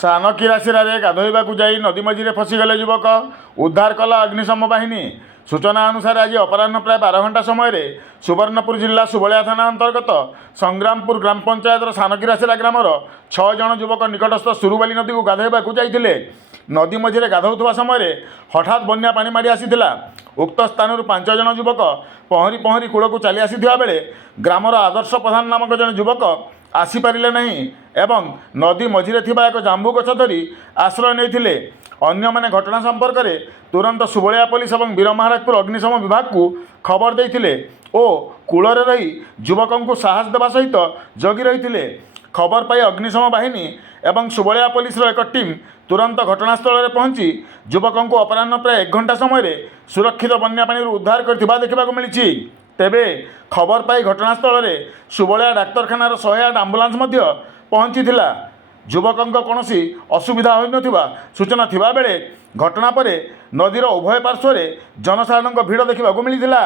ସାନକିରାଶିରାରେ ଗାଧୋଇବାକୁ ଯାଇ ନଦୀ ମଝିରେ ଫସିଗଲେ ଯୁବକ, ଉଦ୍ଧାର କଲା ଅଗ୍ନିଶମ ବାହିନୀ। ସୂଚନା ଅନୁସାରେ ଆଜି ଅପରାହ୍ନ ପ୍ରାୟ 12 ଘଣ୍ଟା ସମୟରେ ସୁବର୍ଣ୍ଣପୁର ଜିଲ୍ଲା ସୁବଳିଆ ଥାନା ଅନ୍ତର୍ଗତ ସଂଗ୍ରାମପୁର ଗ୍ରାମ ପଞ୍ଚାୟତର ସାନକିରାଶିରା ଗ୍ରାମର 6 ଜଣ ଯୁବକ ନିକଟସ୍ଥ ସୁରୁବାଲି ନଦୀକୁ ଗାଧୋଇବାକୁ ଯାଇଥିଲେ। ନଦୀ ମଝିରେ ଗାଧୋଉଥିବା ସମୟରେ ହଠାତ୍ ବନ୍ୟା ପାଣି ମାଡ଼ି ଆସିଥିଲା। ଉକ୍ତ ସ୍ଥାନରୁ 5 ଜଣ ଯୁବକ ପହଁରି ପହଁରି କୂଳକୁ ଚାଲି ଆସିଥିବା ବେଳେ ଗ୍ରାମର ଆଦର୍ଶ ପ୍ରଧାନ ନାମକ ଜଣେ ଯୁବକ ଆସିପାରିଲେ ନାହିଁ ଏବଂ ନଦୀ ମଝିରେ ଥିବା ଏକ ଜାମ୍ବୁ ଗଛ ଧରି ଆଶ୍ରୟ ନେଇଥିଲେ। ଅନ୍ୟମାନେ ଘଟଣା ସମ୍ପର୍କରେ ତୁରନ୍ତ ସୁବଳିଆ ପୋଲିସ ଏବଂ ବୀରମହାରାଜପୁର ଅଗ୍ନିଶମ ବିଭାଗକୁ ଖବର ଦେଇଥିଲେ ଓ କୂଳରେ ରହି ଯୁବକଙ୍କୁ ସାହସ ଦେବା ସହିତ ଜଗି ରହିଥିଲେ। ଖବର ପାଇ ଅଗ୍ନିଶମ ବାହିନୀ ଏବଂ ସୁବଳିଆ ପୋଲିସର ଏକ ଟିମ୍ ତୁରନ୍ତ ଘଟଣାସ୍ଥଳରେ ପହଞ୍ଚି ଯୁବକଙ୍କୁ ଅପରାହ୍ନ ପ୍ରାୟ 1 ଘଣ୍ଟା ସମୟରେ ସୁରକ୍ଷିତ ବନ୍ୟା ପାଣିରୁ ଉଦ୍ଧାର କରିଥିବା ଦେଖିବାକୁ ମିଳିଛି। ତେବେ ଖବର ପାଇ ଘଟଣାସ୍ଥଳରେ ସୁବଳିଆ ଡାକ୍ତରଖାନାର 108 ଆମ୍ବୁଲାନ୍ସ ମଧ୍ୟ ପହଞ୍ଚିଥିଲା। ଯୁବକଙ୍କ କୌଣସି ଅସୁବିଧା ହୋଇନଥିବା ସୂଚନା ଥିବାବେଳେ ଘଟଣା ପରେ ନଦୀର ଉଭୟ ପାର୍ଶ୍ୱରେ ଜନସାଧାରଣଙ୍କ ଭିଡ଼ ଦେଖିବାକୁ ମିଳିଥିଲା।